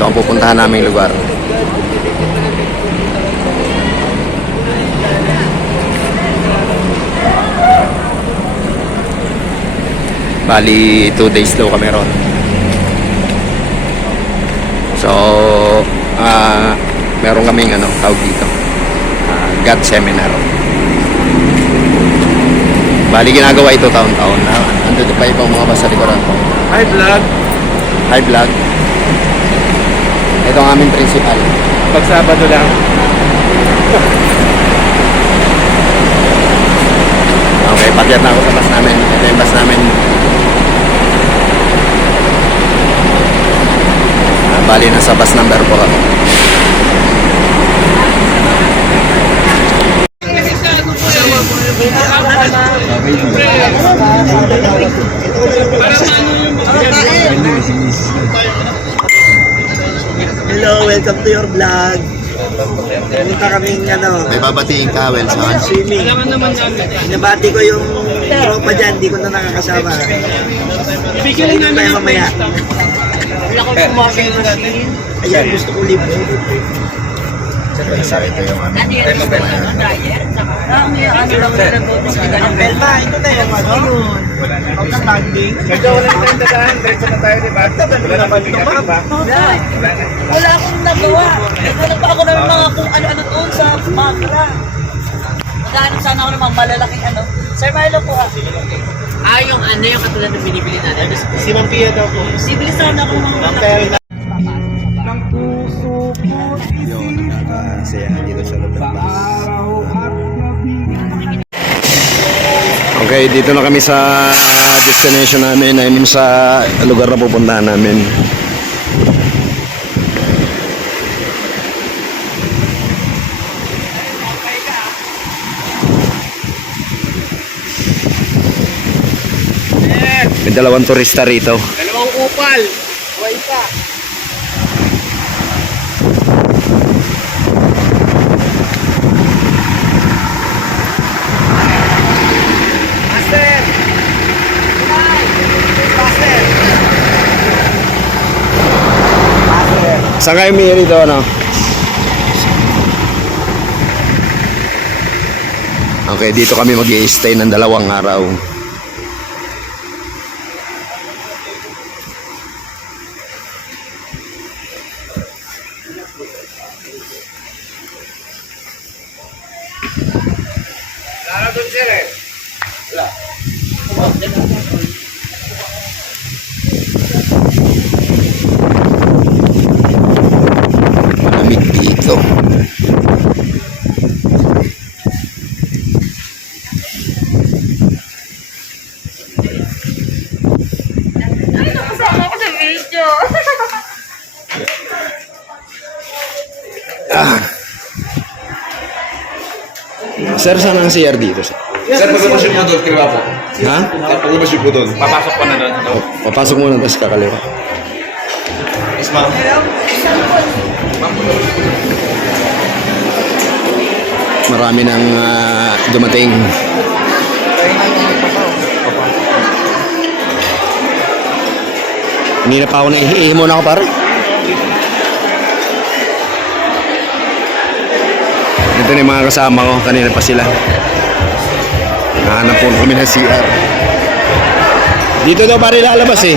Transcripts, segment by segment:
Ito ang pupuntahan naming lugar. Bali, 2 days daw kami ron. So, meron kaming tawag dito. God Seminar. Bali, ginagawa ito taon-taon. Andito pa ibang mga basa likuran ko. Hi vlog. Hi vlog. Ito ang aming principal. Pag Sabado lang. Okay, pakyat na ako sa bus namin. Ito yung bus namin. Bali, nasa bus number 4 ako. Hello, welcome to your vlog. Pumunta kaming May babatiin ka, Wilson. swimming. Nabati ko yung tropa dyan, di ko na nakakasama. Ibigay lang namin mamaya. Wala ko kumakain na ayan, gusto ko libre. Ito yung aming Ang Belma, ito na yung out ng landing. Medyo wala tayong dadaan. Diretso na tayo, di ba? Wala na mabigat, di ba? Wala akong nagawa. Naghanap pa ako ng mga kung ano-ano doon sa Makra. Naghanap sana ako ng mga malalaking Sir Marlo po yung katulad ng binibili natin. Si Ma'am Pia daw po. Bibili sana ako ng mga Pero yung nagkakasayahan dito sa loob ng bus. Okay, dito na kami sa destination namin. I mean sa lugar na pupuntahan namin. May dalawang turista rito. dalawang upal. Buhay pa. Master! Master! Saan kayo may rito, Okay, dito kami mag-i-stay ng 2 araw. Lara doon sir eh. Wala. Malamig dito. Ako sa video. Sir, saan ang CR dito? Sir, Sir, pag-ubasyon mo doon, kaliwa po. ha? Pag-ubasyon po doon. Papasok po na doon. Papasok muna tapos kakaliwa. Yes, ma'am. Marami nang dumating. Hindi na pa ako naihihi muna ako pare. Ito na yung mga kasama ko. Kanina pa sila. Nahanap po kami ng CR. Dito daw pare lalabas eh.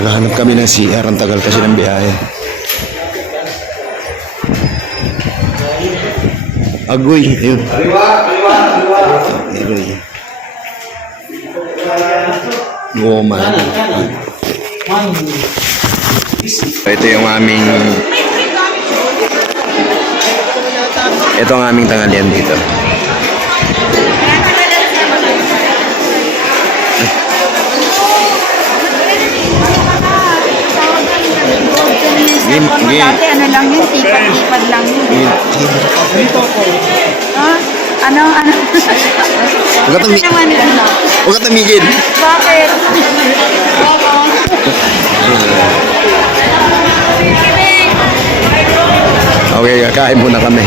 Naghahanap kami ng CR. Ang tagal kasi ng biyahe. Agoy. Ayun. Agoy. Woman. Ito yung aming ito ang aming tanghalian dito. Game. Dati ano lang yun, tipad-tipad lang yun. Dito po. Ha? Ano? Huwag Ito naman ano? ka tumigil. Bakit? Okay, kakain muna kami.